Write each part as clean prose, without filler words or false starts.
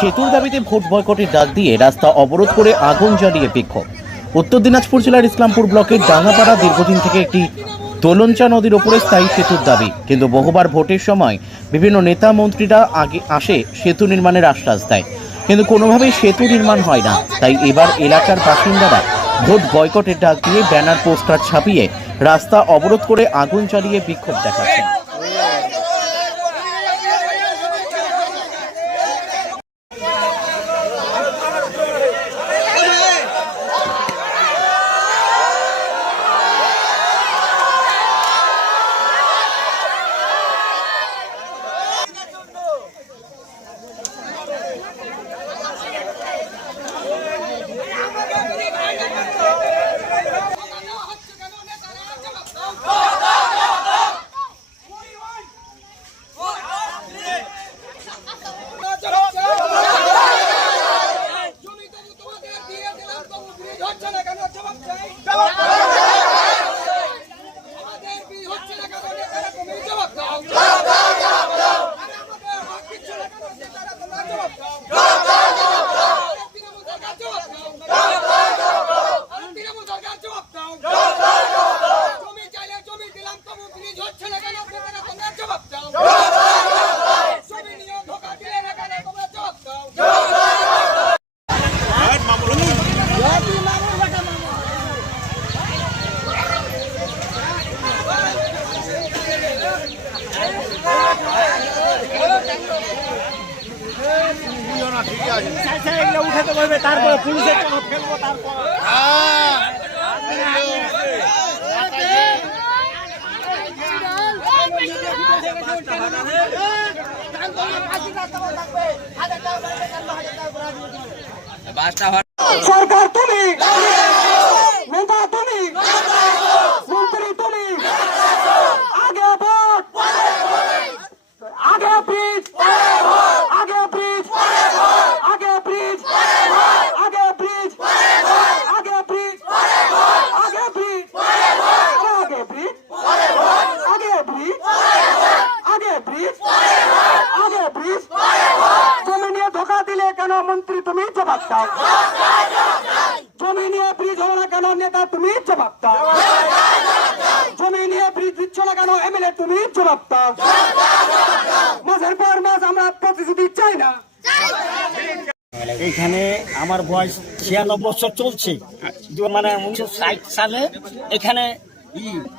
সেতুর দাবিতে ভোট বয়কটের ডাক দিয়ে রাস্তা অবরোধ করে আগুন জ্বালিয়ে বিক্ষোভ। উত্তর দিনাজপুর জেলার ইসলামপুর ব্লকের ডাঙ্গাপাড়া দীর্ঘদিন থেকে একটি দোলনচা নদীর ওপরে স্থায়ী সেতুর দাবি, কিন্তু বহুবার ভোটের সময় বিভিন্ন নেতা মন্ত্রীরা আগে আসে সেতু নির্মাণের আশ্বাস দেয়, কিন্তু কোনোভাবেই সেতু নির্মাণ হয় না। তাই এবার এলাকার বাসিন্দারা ভোট বয়কটের ডাক দিয়ে ব্যানার পোস্টার ছাপিয়ে রাস্তা অবরোধ করে আগুন জ্বালিয়ে বিক্ষোভ দেখাচ্ছেন। উঠাতে পারবে, তারপরে পুলিশের ফেলবো, তারপর সরকার তুমি, নেতা তুমি, মন্ত্রী তুমি, আগে ভোট, আগে ব্রিজ, আগে ব্রিজ, আগে ব্রিজ, আগে ব্রিজ, আগে ব্রিজ, আগে ব্রিজ, আগে ব্রিজ, আগে ব্রিজ, আগে ব্রিজ, আগে ব্রিজ। জমি নিয়ে ধোকা দিলে কেন মন্ত্রী তুমি জবাব দাও? জমি নিয়ে ব্রিজ হলো না কেন নেতা তুমি জবাব দাও? জমি নিয়ে ব্রিজ দিচ্ছ না কেন এমএলএ তুমি জবাব দাও? মাসের পর মাস আমরা প্রতিশ্রুতি চাই না। এখানে আমার বয়স 96 বছর চলছে, মানে 1960 সালে এখানে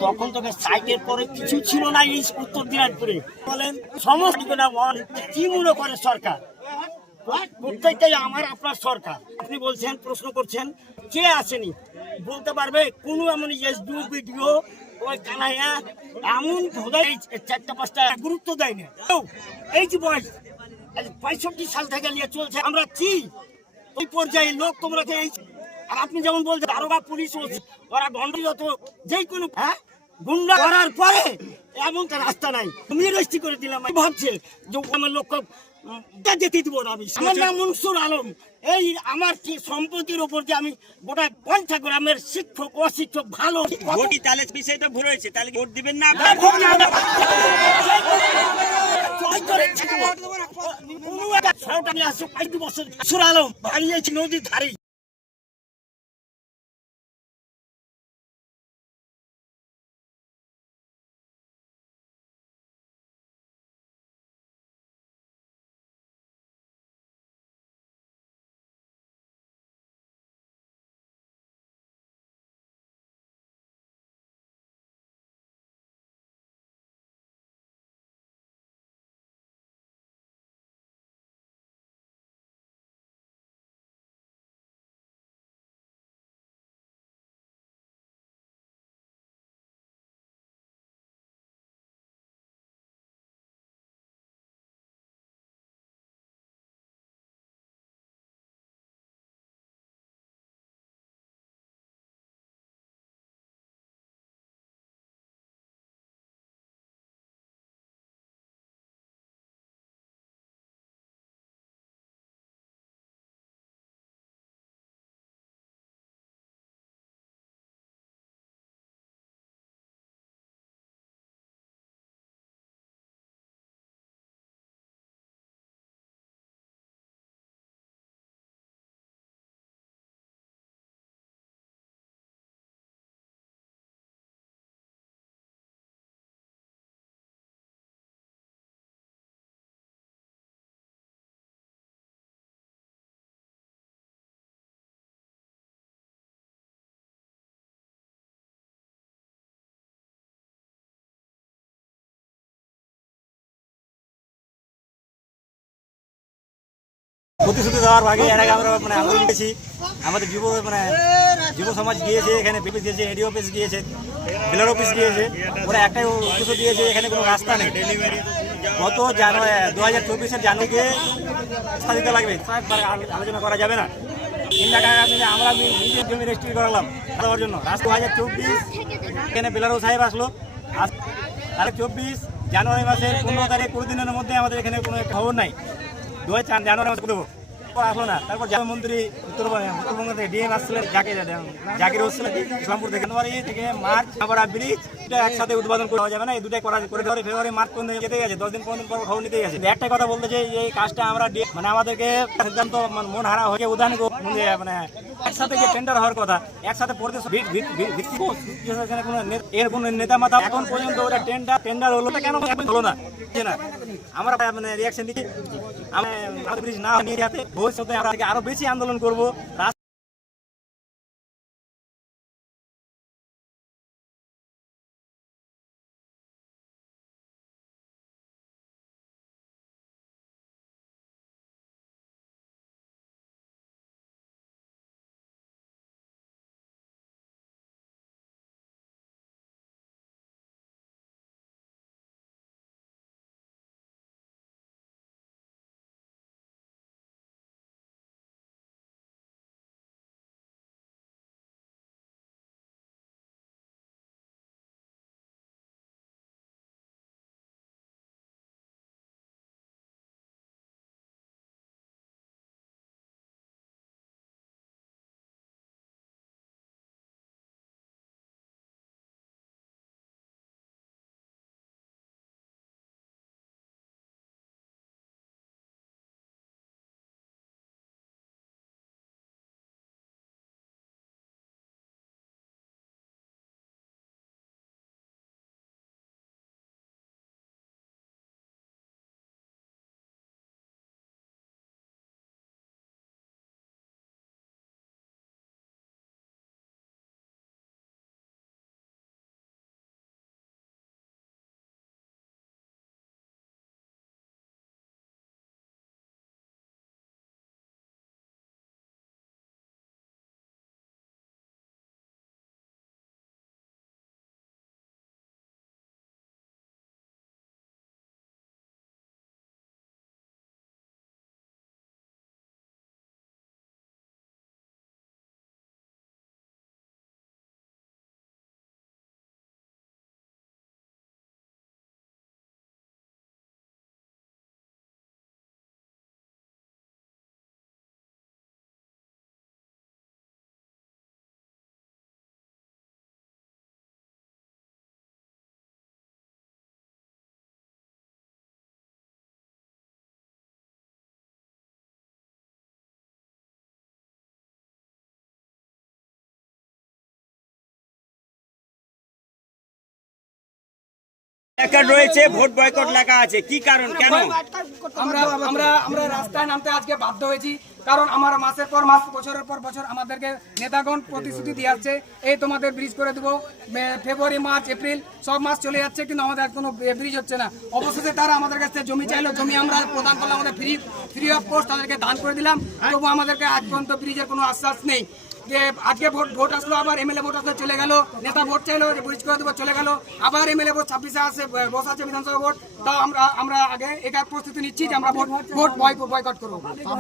তখন তোকে সাইটের পরে কিছু ছিল না এই উত্তর দিনাজপুরে। বলেন সমস্ত কি মনে করে সরকার? প্রত্যেকটাই আমার আপনার সরকার। আপনি বলছেন, প্রশ্ন করছেন কে আসেনি, বলতে পারবে? কোনো এমন এসডিও বিডিও ওই কানাইয়া এমন চারটা পাঁচটা গুরুত্ব দেয় না। এই যে বয়স 65 সাল থেকে নিয়ে চলছে, আমরা কি ওই পর্যায়ে লোক তোমরা এই? আর আপনি যেমন বলছেন দারোগা পুলিশ ওরা গন্ডযত যে কোনো গুন্ডা করার পরে এমনটা রাস্তা নাই, তুমি রেস্টি করে দিলাম। ভাবছে যে আমার লোক যেতে দিব না। আমি আমার নাম মনসুর আলম। এই আমার কি সম্পত্তির ওপর যে আমি গোটা পঞ্চা গ্রামের শিক্ষক অশিক্ষক ভালো ভোটই তাহলে বিষয়টা ভুল হয়েছে, তাহলে ভোট দিবেন না? মনসুর আলম বাড়িয়েছি নদীর ধারে। প্রতিশ্রুতি দেওয়ার আগে এর আগে আমরা মানে আন্দোলন করেছি, আমাদের যুব সমাজ গিয়েছে, এখানে অফিস গিয়েছে, এডি অফিস গিয়েছে, বিএলআর অফিস গিয়েছে, ওরা একটাই উদ্দেশ্য দিয়েছে এখানে কোনো রাস্তা নেই। গত 2024 জানুয়ারিকে রাস্তা দিতে লাগবে, আলোচনা করা যাবে না। 3 লাখ টাকা দিলে আমরা নিজের জমি রেজিস্ট্রি করালাম দেওয়ার জন্য। 2024 এখানে বিএলআর সাহেব আসলো, 24 জানুয়ারি মাসের 15 তারিখ 20 দিনের মধ্যে আমাদের এখানে কোনো একটা খবর নাই। 2004 জানুয়ারি মাসে দেবো আসলো না। তারপর মুখ্যমন্ত্রী উত্তরবঙ্গ থেকে ডিএম আসছিলেন, জাকির হচ্ছিলেন ইসলামপুর থেকে। জানুয়ারি থেকে মার্চ আবার ব্রিজ একসাথে উদ্বোধন করা যাবে না, এই দুটাই করা করে ধরে ফেব্রুয়ারি মার্চ পর্যন্ত যেতে গেছে, 10 দিন 15 দিন পর খবর নিতে গেছে। একটাই কথা বলতে চাই, এই কাজটা আমরা মানে আমাদেরকে সিদ্ধান্ত মন হারা হয়ে উদাহরণ মানে একসাথে যে টেন্ডার হওয়ার কথা, একসাথে পড়তে এর কোনো নেতা মাথা এখন পর্যন্ত ওরা টেন্ডার হলো কেন হলো না না আমরা মানে রিয়াকশন দিচ্ছি। আমরা ব্রিজ না নিয়ে যাতে ভবিষ্যতে আমরা আরো বেশি আন্দোলন করবো। রয়েছে ভোট বয়কট লেখা আছে, কি কারণ, কেন? আমরা রাস্তায় নামতে আজকে বাধ্য হয়েছি, কারণ আমার মাসের পর মাস, বছরের পর বছর আমাদেরকে নেতাগণ প্রতিশ্রুতি দিয়ে আসছে, এই তোমাদের ব্রিজ করে দেবো। ফেব্রুয়ারি, মার্চ, এপ্রিল সব মাস চলে যাচ্ছে, কিন্তু আমাদের কোনো ব্রিজ হচ্ছে না। অবশেষে তারা আমাদের কাছে জমি চাইলো, জমি আমরা প্রদান করলাম, আমাদের ফ্রি অফ কস্ট তাদেরকে দান করে দিলাম। তবু আমাদেরকে আজ পর্যন্ত ব্রিজের কোনো আশ্বাস নেই। যে আজকে ভোট আসলো, আবার এমএলএ ভোট আসলে চলে গেল, নেতা ভোট চাইলো যে ব্রিজ করে দেবো, চলে গেল। আবার এমএলএ ভোট 26-এ আসে, বসাচ্ছে বিধানসভা ভোট, তাও আমরা আগে এটার প্রস্তুতি নিচ্ছি যে আমরা ভোট বয়কট করবো।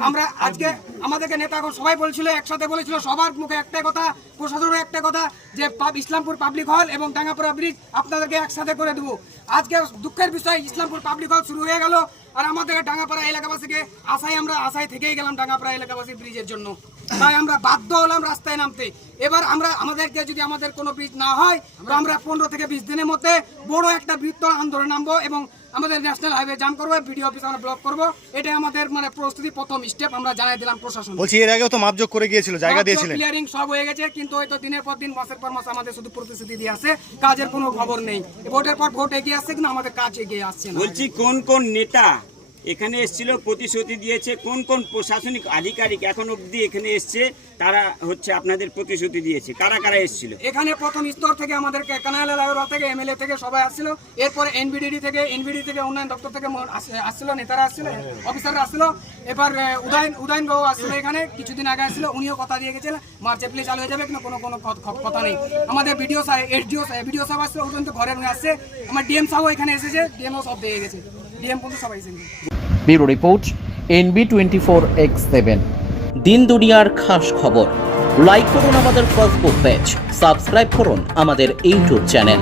আমরা আজকে আমাদেরকে নেতাগণ সবাই বলছিল, একসাথে বলেছিল, সবার মুখে একটাই কথা, প্রশাসনের একটা কথা, যে ইসলামপুর পাবলিক হল এবং ডাঙ্গাপাড়া ব্রিজ আপনাদেরকে একসাথে করে দেবো। আজকে দুঃখের বিষয়, ইসলামপুর পাবলিক হল শুরু হয়ে গেল, আর আমাদের ডাঙ্গাপাড়া এলাকাবাসীকে আশায় থেকেই গেলাম ডাঙ্গাপাড়া এলাকাবাসী ব্রিজের জন্য। তাই আমরা বাধ্য হলাম রাস্তায় নামতে। এবার আমাদেরকে যদি আমাদের কোনো ব্রিজ না হয়, তো আমরা 15 থেকে 20 দিনের মধ্যে বড় একটা বৃহত্তর আন্দোলন নামবো এবং আমাদের ন্যাশনাল হাইওয়ে জাম করবো, বিডিও অফিস আমরা ব্লক করবো। এটাই আমাদের মানে প্রস্তুতি প্রথম স্টেপ আমরা জানাই দিলাম প্রশাসন। বলছি এর আগেও তো মাপজোক করে গিয়েছিল, জায়গা দিয়েছিলেন, ক্লিয়ারিং সব হয়ে গেছে, কিন্তু হয়তো দিনের পর দিন, মাসের পর মাস আমাদের শুধু প্রতিশ্রুতি দিয়ে আসে, কাজের কোনো খবর নেই। ভোটের পর ভোট এগিয়ে আসছে, কিন্তু আমাদের কাজ এগিয়ে আসছে না। বলছি কোন কোন নেতা এখানে এসেছিল, প্রতিশ্রুতি দিয়েছে। কোন কোন প্রশাসনিক আধিকারিক এখন অবধি এখানে এসছে, তারা হচ্ছে আপনাদের প্রতিশ্রুতি দিয়েছে? কারা কারা এসেছিল? এখানে প্রথম স্তর থেকে আমাদেরকে কানাইল এলাকা থেকে এমএলএ থেকে সবাই আসছিল, এরপরে এনবিডি থেকে উন্নয়ন দপ্তর থেকে আসছিল, নেতারা আসছিল, অফিসাররা আসছিল, এবার উদয়ন বাবু আসছিল এখানে কিছুদিন আগে আসছিল, উনিও কথা দিয়ে গেছিলেন মার্চ এপ্রিল চালু হয়ে যাবে, কিন্তু কোনো কথা নেই। আমাদের বিডিও সাহেব আসছিল, পর্যন্ত ঘরে আসছে, আমার ডিএম সাহেব এখানে এসেছে, ডিএমও সব দিয়ে গেছে, ডিএম পর্যন্ত সবাই এসেছে। Bureau report NB24X7। দিন দুনিয়ার খাস খবর। লাইক করুন আমাদের ফেসবুক পেজ, সাবস্ক্রাইব করুন আমাদের ইউটিউব চ্যানেল।